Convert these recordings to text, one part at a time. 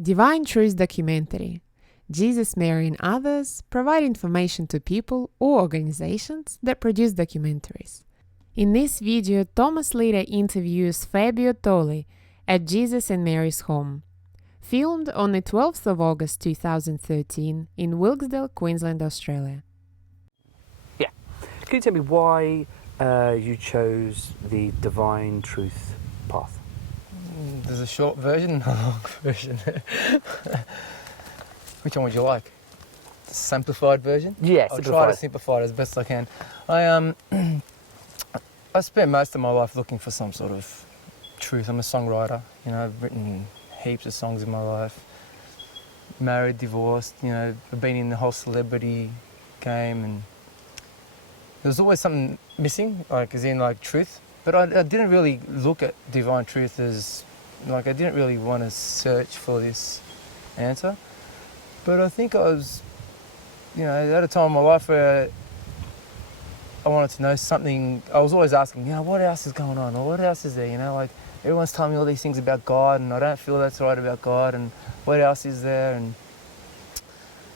Divine Truth documentary. Jesus, Mary, and others provide information to people or organizations that produce documentaries. In this video, Thomas Leader interviews Fabio Tolli at Jesus and Mary's home. Filmed on the 12th of August 2013 in Wilkesdale, Queensland, Australia. Yeah. Can you tell me why you chose the Divine Truth path? There's a short version and a long version. Which one would you like? The simplified version? Yeah, I'll try to simplify it as best I can. I spent most of my life looking for some sort of truth. I'm a songwriter, I've written heaps of songs in my life. Married, divorced, I've been in the whole celebrity game, and there was always something missing, as in truth. But I didn't really look at divine truth as, I didn't really want to search for this answer. But I think I was, at a time in my life where I wanted to know something. I was always asking, what else is going on? Or what else is there? Everyone's telling me all these things about God, and I don't feel that's right about God, and what else is there? And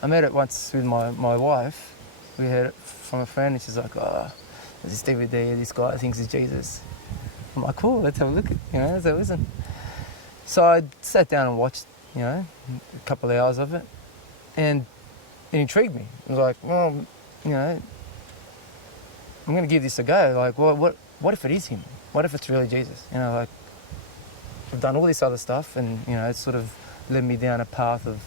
I met it once with my wife. We heard it from a friend, and she's like, there's this DVD, this guy thinks he's Jesus. I'm like, cool, let's have a look at let's have a listen. So I sat down and watched, a couple of hours of it, and it intrigued me. I was like, well, I'm going to give this a go. What if it is him? What if it's really Jesus? I've done all this other stuff, and, it sort of led me down a path of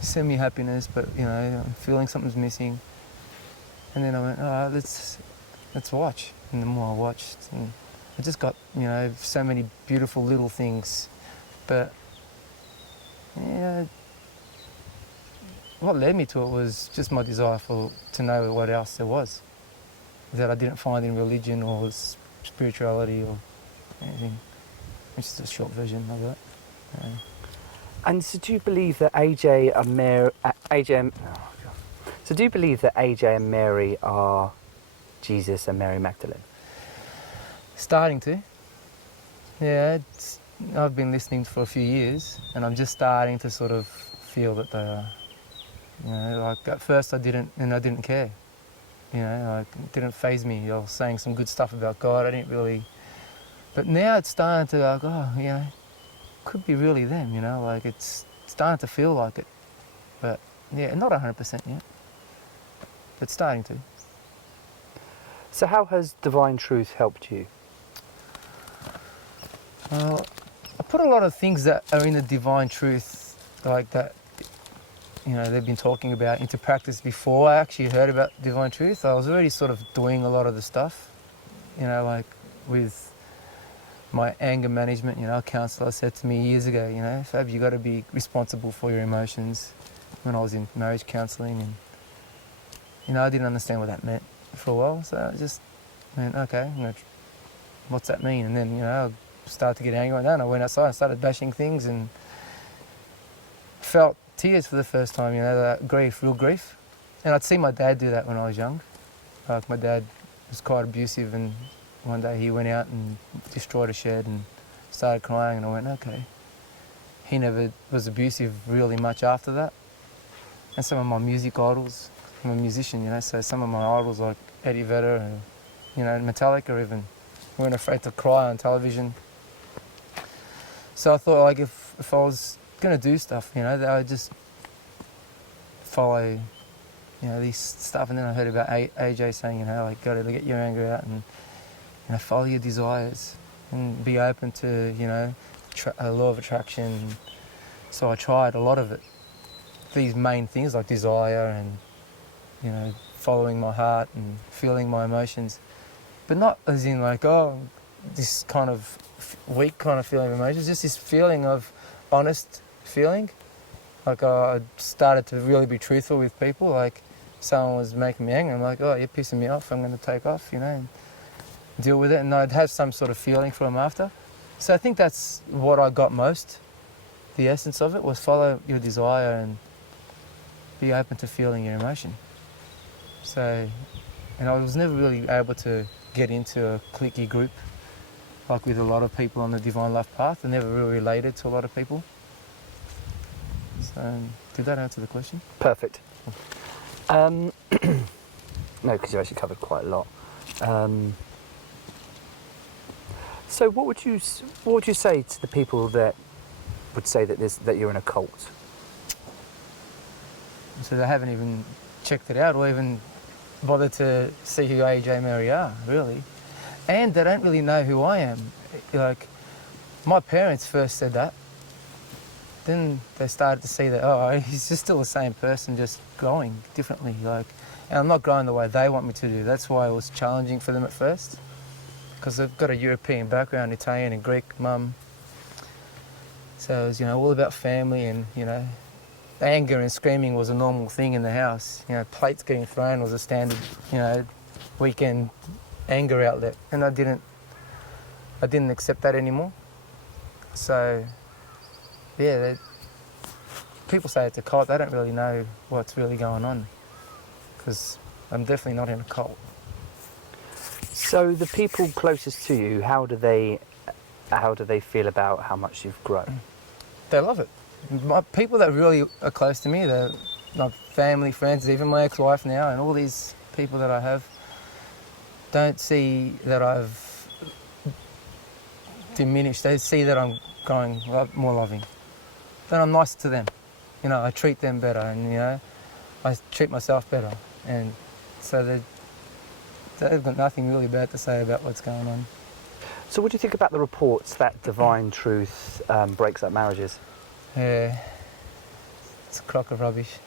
semi-happiness, but, I'm feeling something's missing. And then I went, all right, let's watch. And the more I watched, and I just got, so many beautiful little things. But, what led me to it was just my desire to know what else there was that I didn't find in religion or spirituality or anything. It's just a short version of that. And so do you believe that AJ and Mary are Jesus and Mary Magdalene? Starting to. Yeah, I've been listening for a few years, and I'm just starting to sort of feel that they are. At first I didn't care. It didn't faze me. I was saying some good stuff about God. I didn't really. But now it's starting to could be really them. It's starting to feel like it. But yeah, not 100% yet. But starting to. So how has Divine Truth helped you? Well, I put a lot of things that are in the Divine Truth, that, they've been talking about, into practice before I actually heard about Divine Truth. I was already sort of doing a lot of the stuff, with my anger management. A counsellor said to me years ago, Fab, you got to be responsible for your emotions, when I was in marriage counselling. And, I didn't understand what that meant for a while, so I just went, okay, what's that mean? And then, I started to get angry like that, and I went outside and started bashing things and felt tears for the first time, that grief, real grief. And I'd seen my dad do that when I was young. My dad was quite abusive, and one day he went out and destroyed a shed and started crying, and I went, okay. He never was abusive really much after that. And some of my music idols, I'm a musician, so some of my idols like Eddie Vedder and, Metallica even, weren't afraid to cry on television. So I thought, if I was going to do stuff, that I would just follow, this stuff. And then I heard about AJ saying, got to get your anger out and, follow your desires and be open to, a law of attraction. So I tried a lot of it. These main things like desire and, following my heart and feeling my emotions. But not as in this kind of weak kind of feeling of emotions, just this feeling of honest feeling. I started to really be truthful with people. Someone was making me angry, I'm like, oh, you're pissing me off, I'm going to take off, and deal with it. And I'd have some sort of feeling for them after. So I think that's what I got most. The essence of it was follow your desire and be open to feeling your emotion. So, and I was never really able to get into a cliquey group with a lot of people on the Divine Love path. I never really related to a lot of people. So, did that answer the question? Perfect. No, because you actually covered quite a lot. So what would you say to the people that would say that you're in a cult? So they haven't even checked it out or even bothered to see who AJ and Mary are, really. And they don't really know who I am. Like, my parents first said that. Then they started to see that, oh, he's just still the same person, just growing differently. Like, and I'm not growing the way they want me to do. That's why it was challenging for them at first. Because I've got a European background, Italian and Greek mum. So it was, all about family and, anger and screaming was a normal thing in the house. Plates getting thrown was a standard, weekend anger outlet. And I didn't accept that anymore. So, yeah, people say it's a cult. They don't really know what's really going on. Because I'm definitely not in a cult. So the people closest to you, how do they feel about how much you've grown? They love it. People that really are close to me, they're my family, friends, even my ex-wife now, and all these people that I have, don't see that I've diminished. They see that I'm growing more loving. Then I'm nicer to them. I treat them better, and I treat myself better, and so they've got nothing really bad to say about what's going on. So what do you think about the reports that divine truth breaks up marriages? Yeah, it's a crock of rubbish.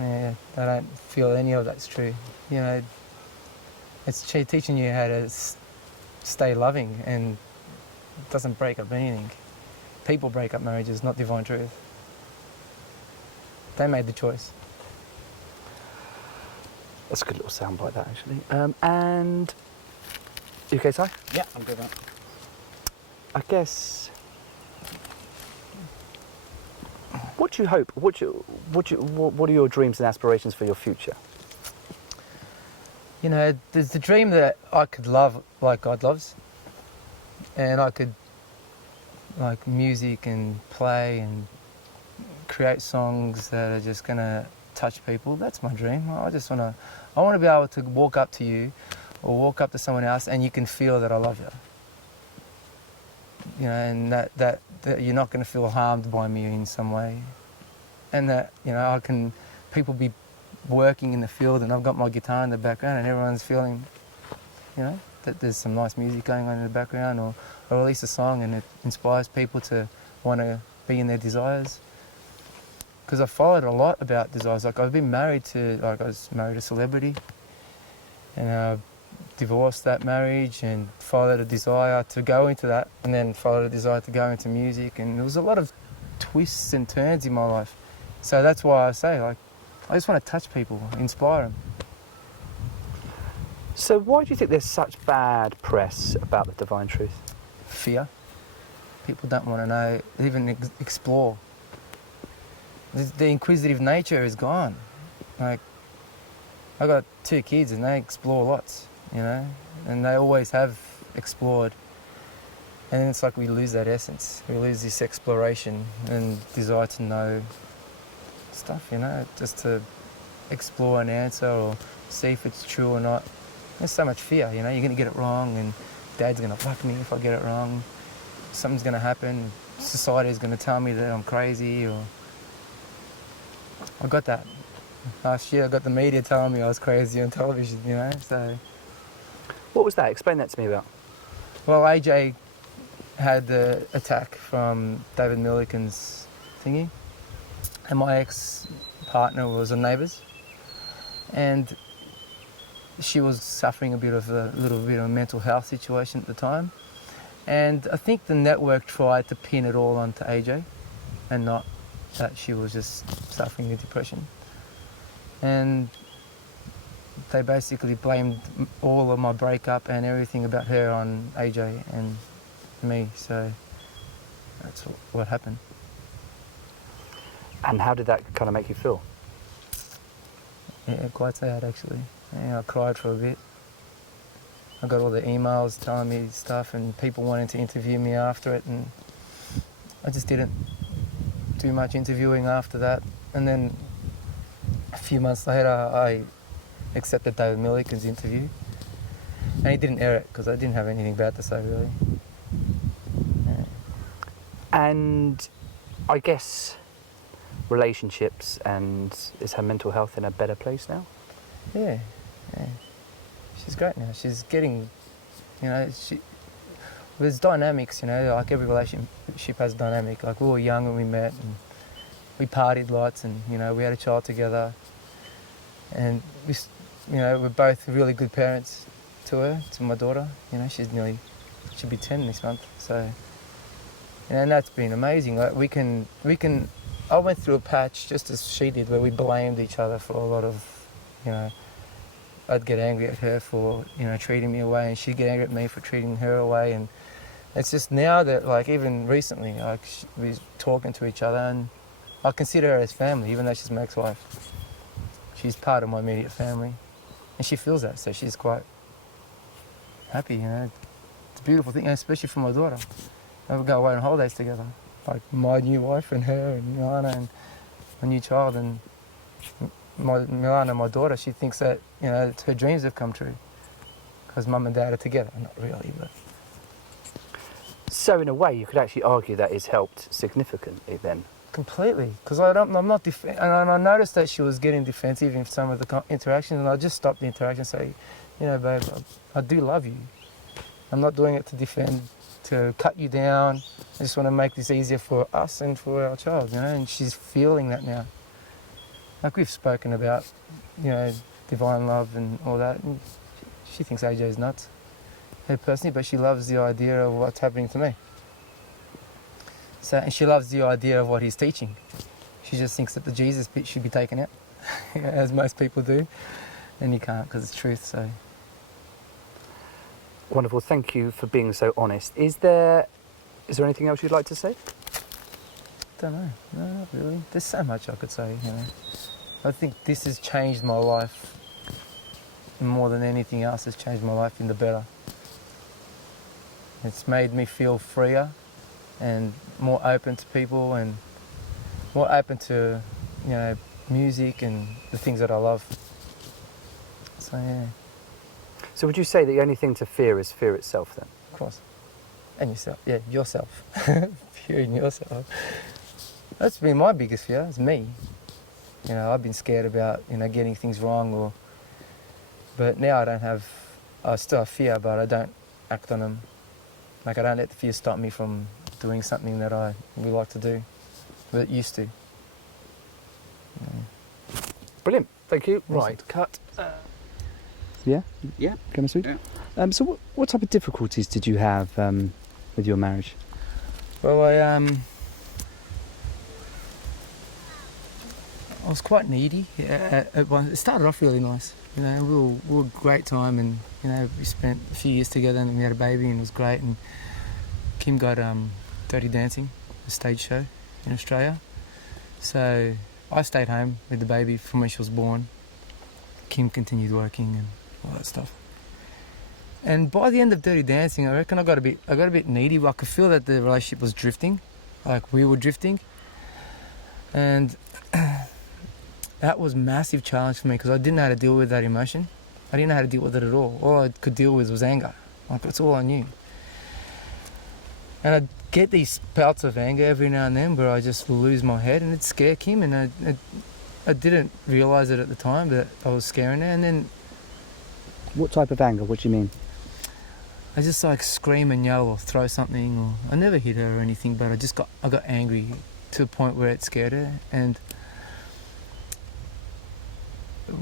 Yeah, I don't feel any of that's true. It's teaching you how to stay loving, and it doesn't break up anything. People break up marriages, not divine truth. They made the choice. That's a good little soundbite, that, actually. And you okay, Si? Yeah, I'm good. I guess. What do you hope? What are your dreams and aspirations for your future? There's the dream that I could love like God loves, and I could like music and play and create songs that are just gonna touch people. That's my dream. I want to be able to walk up to you or walk up to someone else and you can feel that I love you. And that you're not going to feel harmed by me in some way. And that, people be working in the field and I've got my guitar in the background and everyone's feeling, that there's some nice music going on in the background, or release a song and it inspires people to want to be in their desires. Because I followed a lot about desires. Like I was married to a celebrity, and I divorced that marriage and followed a desire to go into that, and then followed a desire to go into music. And there was a lot of twists and turns in my life. So that's why I say, I just want to touch people, inspire them. So why do you think there's such bad press about the divine truth? Fear. People don't want to know, even explore. The inquisitive nature is gone. Like, I got 2 kids and they explore lots, and they always have explored. And it's like we lose that essence. We lose this exploration and desire to know stuff, just to explore an answer or see if it's true or not. There's so much fear, you're going to get it wrong and Dad's going to whack me if I get it wrong. Something's going to happen. Society's going to tell me that I'm crazy, or I got that. Last year I got the media telling me I was crazy on television, so... What was that? Explain that to me about. Well, AJ had the attack from David Milliken's thingy, and my ex-partner was on Neighbours, and she was suffering a little bit of a mental health situation at the time, and I think the network tried to pin it all onto AJ, and not that she was just suffering with depression. And they basically blamed all of my breakup and everything about her on AJ and me, so that's what happened. And how did that kind of make you feel? Yeah, quite sad actually. Yeah, I cried for a bit. I got all the emails telling me stuff and people wanting to interview me after it, and I just didn't do much interviewing after that. And then a few months later, I accepted David Milliken's interview. And he didn't air it because I didn't have anything bad to say, really. Yeah. And I guess relationships, and is her mental health in a better place now? Yeah. She's great now. She's getting, there's dynamics, like every relationship has dynamic. Like we were young when we met and we partied lots and, we had a child together. And we're both really good parents to her, to my daughter. She'll be 10 this month. So, and that's been amazing. Like I went through a patch just as she did where we blamed each other for a lot of, I'd get angry at her for, treating me away, and she'd get angry at me for treating her away. And it's just now that, like, even recently, like, we're talking to each other, and I consider her as family, even though she's my ex-wife. She's part of my immediate family, and she feels that, so she's quite happy, It's a beautiful thing, especially for my daughter. We go away on holidays together, like my new wife and her and Milana and my new child, and Milana, my daughter, she thinks that, her dreams have come true because mum and dad are together. Not really, but... So in a way, you could actually argue that it's helped significantly then. Completely, because I'm not and I noticed that she was getting defensive in some of the interactions, and I just stopped the interaction and say, babe, I do love you. I'm not doing it to defend, to cut you down. I just want to make this easier for us and for our child, and she's feeling that now. Like we've spoken about, divine love and all that, and she thinks AJ's nuts, her personally, but she loves the idea of what's happening to me. So, and she loves the idea of what he's teaching. She just thinks that the Jesus bit should be taken out, as most people do, and you can't because it's truth. So wonderful. Thank you for being so honest. Is there anything else you'd like to say? Don't know. No, not really. There's so much I could say. I think this has changed my life more than anything else. Has changed my life in the better. It's made me feel freer and more open to people and more open to, music and the things that I love. So, yeah. So would you say the only thing to fear is fear itself then? Of course. And yourself. Yeah, yourself. Fearing yourself. That's been my biggest fear, is me. I've been scared about, getting things wrong but now I still have fear, but I don't act on them. Like I don't let the fear stop me from doing something that I really like to do, but used to. Brilliant, thank you. Awesome. Right, cut. Yeah? Yeah. Can I speak? Yeah. So what type of difficulties did you have with your marriage? Well, I was quite needy. It started off really nice. We were a great time, and we spent a few years together, and we had a baby, and it was great. And Kim got Dirty Dancing, a stage show in Australia. So I stayed home with the baby from when she was born. Kim continued working and all that stuff. And by the end of Dirty Dancing, I reckon I got a bit needy. But I could feel that the relationship was drifting, like we were drifting. And that was a massive challenge for me because I didn't know how to deal with that emotion. I didn't know how to deal with it at all. All I could deal with was anger. Like that's all I knew. And I'd get these spouts of anger every now and then where I just lose my head, and it'd scare Kim, and I didn't realise it at the time that I was scaring her. And then What type of anger? What do you mean? I just like scream and yell or throw something, or I never hit her or anything, but I got angry to a point where it scared her. And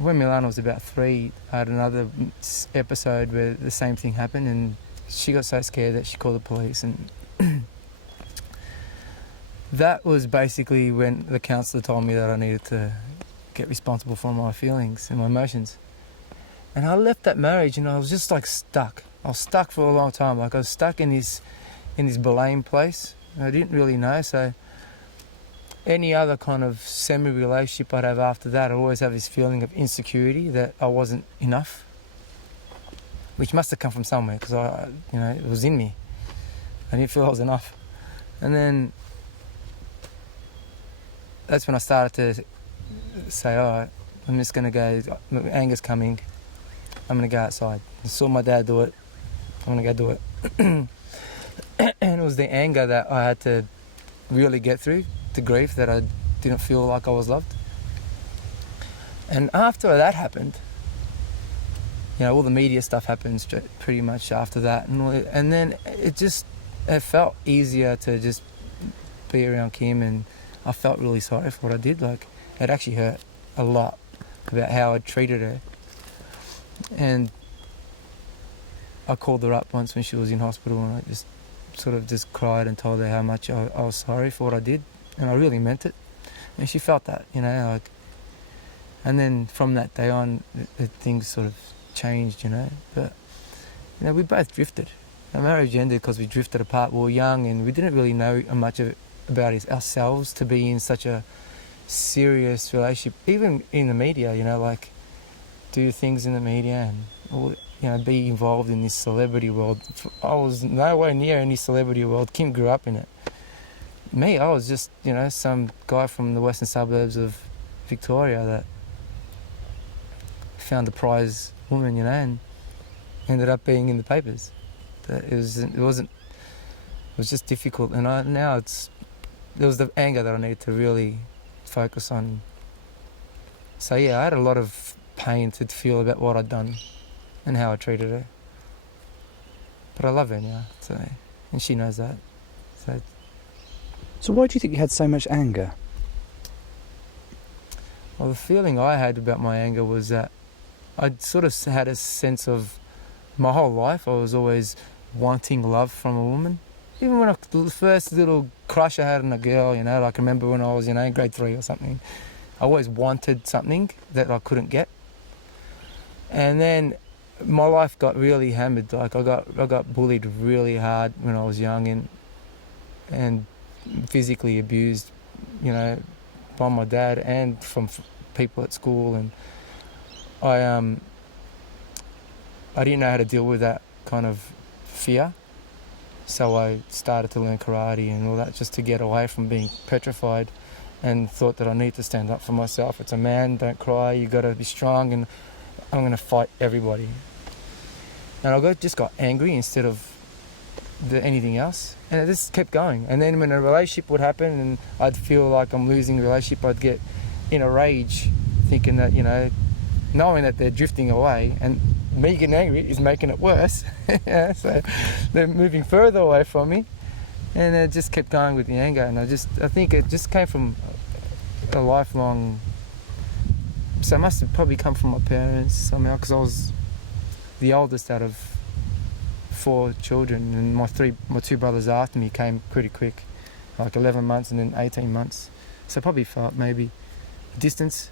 when Milana was about 3, I had another episode where the same thing happened, and she got so scared that she called the police. And that was basically when the counsellor told me that I needed to get responsible for my feelings and my emotions. And I left that marriage, and I was just like stuck. I was stuck for a long time. Like I was stuck in this blame place. And I didn't really know. So any other kind of semi-relationship I'd have after that, I'd always have this feeling of insecurity that I wasn't enough, which must have come from somewhere because it was in me. I didn't feel I was enough. And then that's when I started to say, all right, I'm just going to go, anger's coming, I'm going to go outside. I saw my dad do it, I'm going to go do it. And it was the anger that I had to really get through, the grief that I didn't feel like I was loved. And after that happened, you know, all the media stuff happened pretty much after that. And then it felt easier to just be around Kim, and I felt really sorry for what I did. Like, it actually hurt a lot about how I treated her. And I called her up once when she was in hospital, and I just sort of just cried and told her how much I was sorry for what I did, and I really meant it. And she felt that, you know, like. And then from that day on, things sort of changed, you know. But, you know, we both drifted. Our marriage ended because we drifted apart. We were young, and we didn't really know much about ourselves to be in such a serious relationship. Even in the media, you know, like, do things in the media and, you know, be involved in this celebrity world. I was nowhere near any celebrity world. Kim grew up in it. Me, I was just, you know, some guy from the western suburbs of Victoria that found a prize woman, you know, and ended up being in the papers. But it was just difficult. And there was the anger that I needed to really focus on. So yeah, I had a lot of pain to feel about what I'd done and how I treated her. But I love her now, so, and she knows that. So why do you think you had so much anger? Well, the feeling I had about my anger was that I'd sort of had a sense of, my whole life, I was always wanting love from a woman. Even when the first little crush I had on a girl, you know, like I remember when I was, you know, in grade 3 or something, I always wanted something that I couldn't get. And then my life got really hammered. Like I got bullied really hard when I was young, and physically abused, you know, by my dad and from people at school. And I didn't know how to deal with that kind of fear, so I started to learn karate and all that just to get away from being petrified, and thought that I need to stand up for myself. It's a man, don't cry, you got to be strong, and I'm going to fight everybody. And I just got angry instead of anything else, and it just kept going. And then when a relationship would happen and I'd feel like I'm losing the relationship, I'd get in a rage, thinking that, you know, knowing that they're drifting away, and me getting angry is making it worse. So they're moving further away from me, and it just kept going with the anger. And I think it just came from a lifelong. So it must have probably come from my parents somehow, because I was the oldest out of 4 children, and my 2 brothers after me came pretty quick, like 11 months and then 18 months. So I probably felt maybe a distance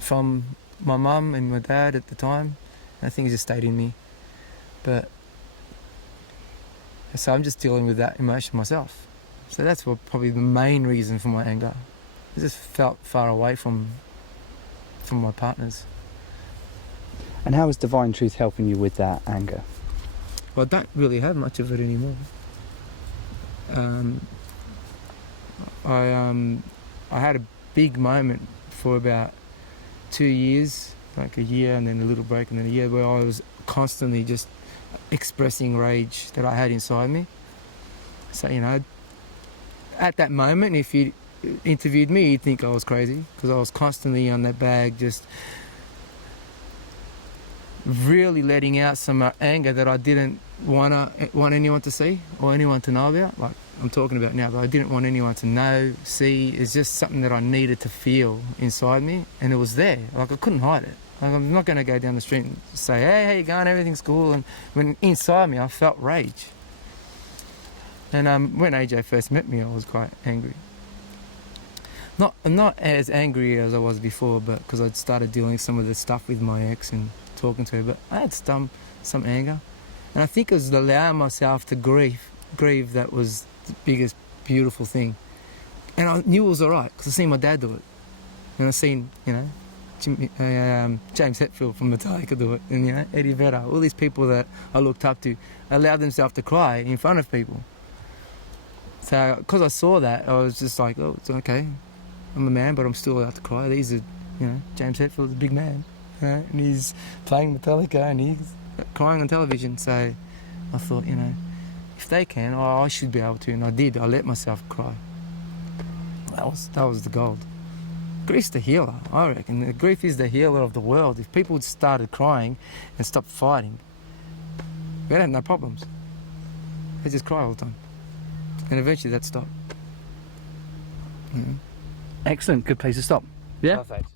from my mum and my dad at the time. I think it just stayed in me. But so I'm just dealing with that emotion myself. So that's probably the main reason for my anger. I just felt far away from my partners. And how is Divine Truth helping you with that anger? Well, I don't really have much of it anymore. I had a big moment for about 2 years, like a year and then a little break and then a year, where I was constantly just expressing rage that I had inside me. So, you know, at that moment, if you interviewed me, you'd think I was crazy, because I was constantly on that bag, just really letting out some anger that I didn't want anyone to see or anyone to know about. Like I'm talking about now, but I didn't want anyone to know, see. It's just something that I needed to feel inside me, and it was there. Like I couldn't hide it. Like I'm not going to go down the street and say, hey, how you going? Everything's cool. And when inside me, I felt rage. And when AJ first met me, I was quite angry. Not as angry as I was before, but because I'd started dealing some of the stuff with my ex and talking to her, but I had some anger. And I think it was allowing myself to grieve that was the biggest, beautiful thing. And I knew it was all right, because I seen my dad do it. And I seen, you know, James Hetfield from Metallica do it, and, you know, Eddie Vedder, all these people that I looked up to allowed themselves to cry in front of people. So, because I saw that, I was just like, oh, it's okay. I'm a man, but I'm still allowed to cry. These are, you know, James Hetfield's a big man, you know, and he's playing Metallica and he's crying on television. So I thought, you know, if they can, I should be able to, and I did. I let myself cry. That was the gold. Grief's the healer, I reckon. Grief is the healer of the world. If people started crying and stopped fighting, we'd have no problems. They just cry all the time. And eventually that stopped. Excellent. Good place to stop. Yeah? Perfect.